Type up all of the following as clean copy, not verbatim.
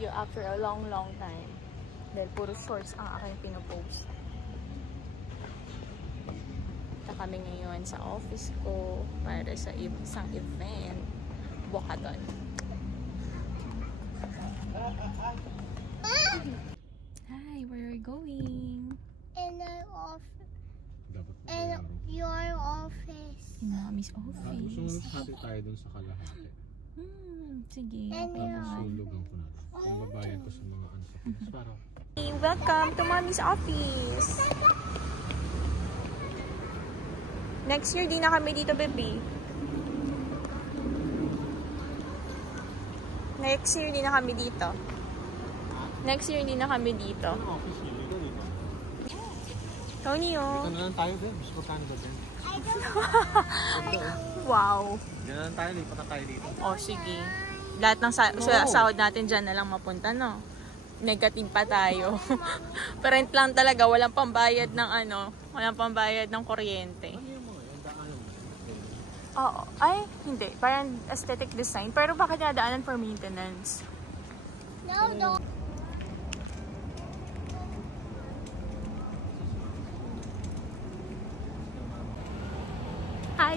video after a long time. Dahil puro shorts ang aking pinopost. Punta kami ngayon sa office ko para sa isang event. Walkathon. Hi, where are you going? In our office. In your office. In Mommy's office. Gusto mo hati tayo dun sa kalahati. Sige. Sulugan ko natin. Kung babayad ko sa mga ansakits. Para. Welcome to Mommy's office. Next year, di na kami dito, baby. Next year, di na kami dito. Next year, hindi na kami dito. Ano office niyo? Dito. Tony, oh. Dito na lang tayo din. Gusto ko tayo din. Wow. Dito na lang tayo. Lipat na tayo dito. Oh, sige. Lahat ng sahod natin dyan na lang mapunta, no? Negative pa tayo. Parent lang talaga. Walang pambayad ng walang pambayad ng kuryente. Ano yung mga yung daanan mo? Oo. Ay, hindi. Parang aesthetic design. Pero bakit nadaanan for maintenance? No. Hi!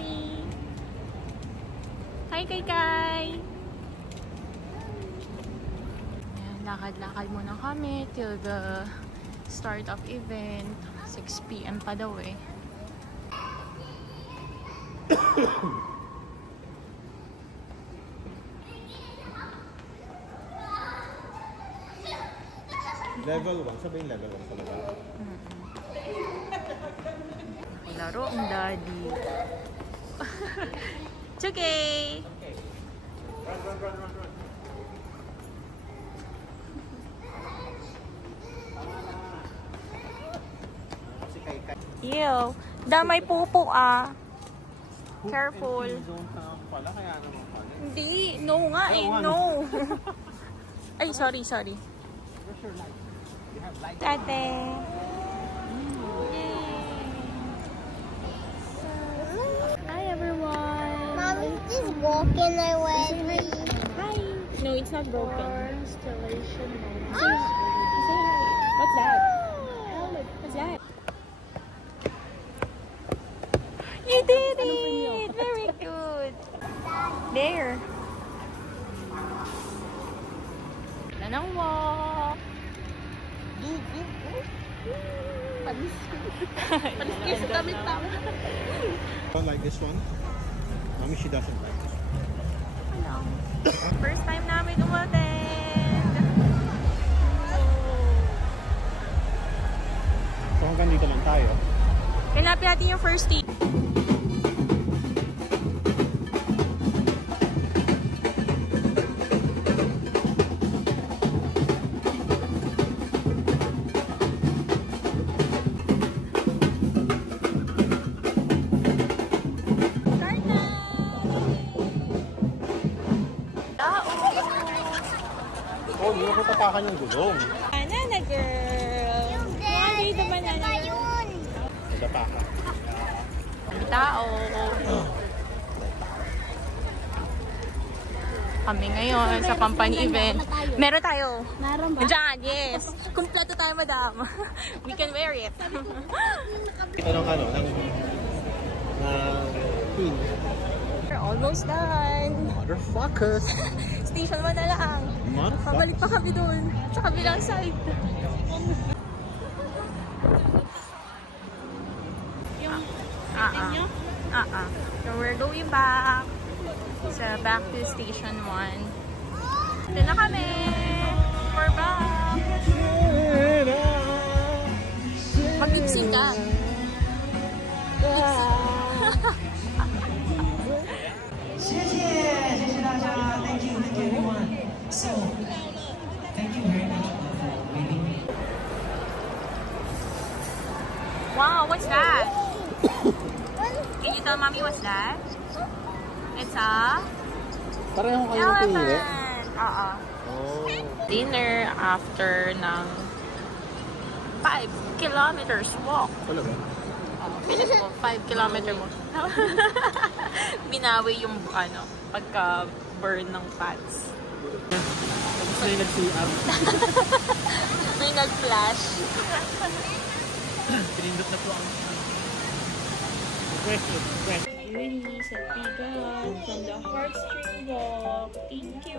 Hi, Kai! Ayan, lakad-lakad muna kami till the start of event. 6 PM pa daw eh. Level 1. Sabihin level 1 talaga. Laro ang daddy. It's okay. Run. Ew. Damay pupo ah. Careful. Pala kaya naman pala. Hindi. No nga eh. No. Ay, sorry. Where's your light? You have light. Tate. Hi everyone. Mommy's just walking away. Hi. No, it's not broken. Installation. Say hi. What's that? What's that? You did it! Very good. There. Wala nang walk. Panis kayo sa damit pa. Don't like this one? Mommy, she doesn't like this one. Hello. First time namin umattend. So hanggang dito lang tayo. Hanapin natin yung first team. Oh, hindi na ko tapakan yung gulong. Banana girl. Mommy, the banana girl. Nagtapakan. Ang tao. Kami ngayon sa company event. Meron tayo. Meron ba? Diyan, yes. Kumpleto tayo, madam. We can wear it. Ito ng team. We're almost done. Motherfuckers. Station 1 na lang. Pabalik pa kami doon. Sa kabilang side. Yung nyo? So we're going back. Back to station 1. Ito na kami. We're back. Mag-lipsing ka.谢谢大家 ，Thank you everyone. So, thank you very much for waiting. Wow, what's that? Can you tell mommy what's that? It's a Pareho kayo pinili? Oo. Oh. Dinner after ng 5 kilometers walk. Wala ba? 5 kilometer mo. Binawi yung pagka-burn ng fats. May nag-CR. May nag-flash. Pinindot na po ang question. Beauty sa Pigan from the Heartstring Walk. Thank you.